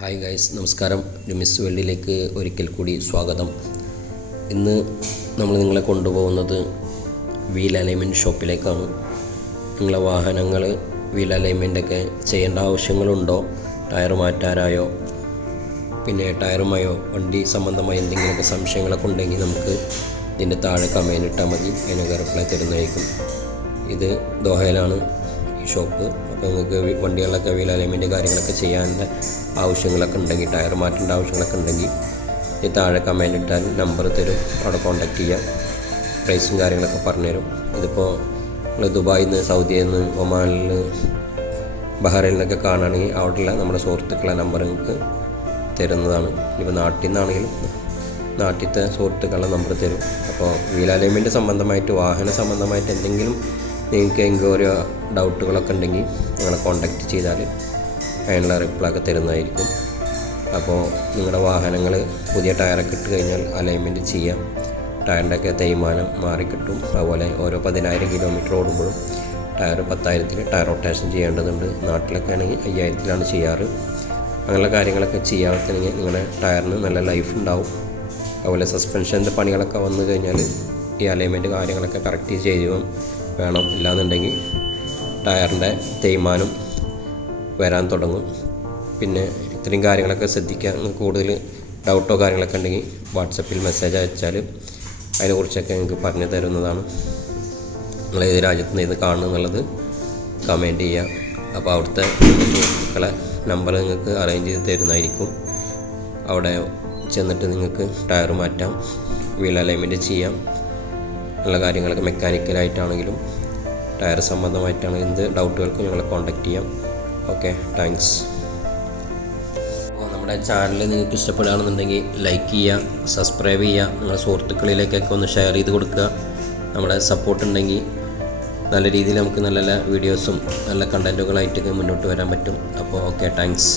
Hi guys നമസ്കാരം. ലുമിസ് വേൾഡിലേക്ക് ഒരിക്കൽ കൂടി സ്വാഗതം. ഇന്ന് നമ്മൾ നിങ്ങളെ കൊണ്ടുപോകുന്നത് വീൽ അലൈൻമെന്റ് ഷോപ്പിലേക്കാണ്. നിങ്ങളെ വാഹനങ്ങൾ വീൽ അലൈൻമെന്റൊക്കെ ചെയ്യേണ്ട ആവശ്യങ്ങളുണ്ടോ? ടയർ മാറ്റാനായോ? പിന്നെ ടയറുമായോ വണ്ടി സംബന്ധമായ എന്തെങ്കിലുമൊക്കെ സംശയങ്ങളൊക്കെ ഉണ്ടെങ്കിൽ നമുക്ക് ഇതിന്റെ താഴെ കമേന്റ് ഇട്ടാൽ മതി. അതിനൊക്കെ റിപ്ലൈ തരുന്നതായിരിക്കും. ഇത് ദോഹയിലാണ്. ഷോപ്പ് അപ്പോൾ നിങ്ങൾക്ക് വണ്ടികളിലൊക്കെ വീൽ അലൈൻമെന്റ് കാര്യങ്ങളൊക്കെ ചെയ്യാനുള്ള ആവശ്യങ്ങളൊക്കെ ഉണ്ടെങ്കിൽ ടയർ മാറ്റേണ്ട ആവശ്യങ്ങളൊക്കെ ഉണ്ടെങ്കിൽ ഈ താഴെ കമന്റ് ഇട്ടാൽ നമ്പർ തരും. അവിടെ കോൺടാക്ട് ചെയ്യാം. പ്രൈസും കാര്യങ്ങളൊക്കെ പറഞ്ഞുതരും. ഇതിപ്പോൾ നമ്മൾ ദുബായിൽ നിന്ന് സൗദിയിൽ നിന്ന് ഒമാനിൽ ബഹ്റൈനിൽ നിന്നൊക്കെ കാണുകയാണെങ്കിൽ അവിടെയുള്ള നമ്മുടെ സുഹൃത്തുക്കളെ നമ്പർ നിങ്ങൾക്ക് തരുന്നതാണ്. ഇപ്പോൾ നാട്ടിൽ നിന്നാണെങ്കിലും നാട്ടിലത്തെ സുഹൃത്തുക്കളുടെ നമ്പർ തരും. അപ്പോൾ വീൽ സംബന്ധമായിട്ട് വാഹന സംബന്ധമായിട്ട് എന്തെങ്കിലും നിങ്ങൾക്ക് എങ്കിൽ ഓരോ ഡൗട്ടുകളൊക്കെ ഉണ്ടെങ്കിൽ നിങ്ങളെ കോൺടാക്റ്റ് ചെയ്താൽ അതിനുള്ള റിപ്ലൈ ഒക്കെ തരുന്നതായിരിക്കും. അപ്പോൾ നിങ്ങളുടെ വാഹനങ്ങൾ പുതിയ ടയറൊക്കെ ഇട്ട് കഴിഞ്ഞാൽ അലൈൻമെന്റ് ചെയ്യാം. ടയറിന്റെ ഒക്കെ തേയ്മാനം മാറിക്കിട്ടും അതുപോലെ ഓരോ പതിനായിരം കിലോമീറ്റർ ഓടുമ്പോഴും ടയർ പത്തായിരത്തിൽ ടയർ റൊട്ടേഷൻ ചെയ്യേണ്ടതുണ്ട്. നാട്ടിലൊക്കെ ആണെങ്കിൽ അയ്യായിരത്തിലാണ് ചെയ്യാറ്. അങ്ങനെയുള്ള കാര്യങ്ങളൊക്കെ ചെയ്യാത്തുണ്ടെങ്കിൽ നിങ്ങളുടെ ടയറിന് നല്ല ലൈഫ് ഉണ്ടാവും. അതുപോലെ സസ്പെൻഷന്റെ പണികളൊക്കെ വന്നു കഴിഞ്ഞാൽ ഈ അലൈൻമെന്റ് കാര്യങ്ങളൊക്കെ കറക്റ്റ് ചെയ്ത് വേണം ഇല്ലാന്നുണ്ടെങ്കിൽ ടയറിന്റെ തേയ്മാനം വരാൻ തുടങ്ങും. പിന്നെ ഇത്രയും കാര്യങ്ങളൊക്കെ ശ്രദ്ധിക്കാൻ കൂടുതൽ ഡൗട്ടോ കാര്യങ്ങളൊക്കെ ഉണ്ടെങ്കിൽ വാട്സപ്പിൽ മെസ്സേജ് അയച്ചാൽ അതിനെക്കുറിച്ചൊക്കെ നിങ്ങൾക്ക് പറഞ്ഞു തരുന്നതാണ്. നിങ്ങൾ ഏത് രാജ്യത്ത് നിന്ന് ഇത് കാണുന്നു എന്നുള്ളത് കമന്റ് ചെയ്യുക. അപ്പോൾ അവിടുത്തെ സുഹൃത്തുക്കളെ നമ്പർ നിങ്ങൾക്ക് അറേഞ്ച് ചെയ്ത് തരുന്നതായിരിക്കും. അവിടെ ചെന്നിട്ട് നിങ്ങൾക്ക് ടയർ മാറ്റാം. വീൽ അലൈൻമെന്റ് ചെയ്യാം. ഉള്ള കാര്യങ്ങളൊക്കെ മെക്കാനിക്കലായിട്ടാണെങ്കിലും ടയർ സംബന്ധമായിട്ടാണെങ്കിലും എന്ത് ഡൗട്ടുകൾക്കും ഞങ്ങളെ കോൺടാക്റ്റ് ചെയ്യാം. Okay thanks. നമ്മുടെ ചാനൽ നിങ്ങൾക്ക് ഇഷ്ടപ്പെടുകയാണെന്നുണ്ടെങ്കിൽ ലൈക്ക് ചെയ്യുക സബ്സ്ക്രൈബ് ചെയ്യുക നിങ്ങളുടെ സുഹൃത്തുക്കളിലേക്കൊക്കെ ഒന്ന് ഷെയർ ചെയ്ത് കൊടുക്കുക. നമ്മുടെ സപ്പോർട്ട് ഉണ്ടെങ്കിൽ നല്ല രീതിയിൽ നമുക്ക് നല്ല നല്ല വീഡിയോസും നല്ല കണ്ടന്റുകളായിട്ടൊക്കെ മുന്നോട്ട് വരാൻ പറ്റും. അപ്പോൾ ഓക്കെ താങ്ക്സ്.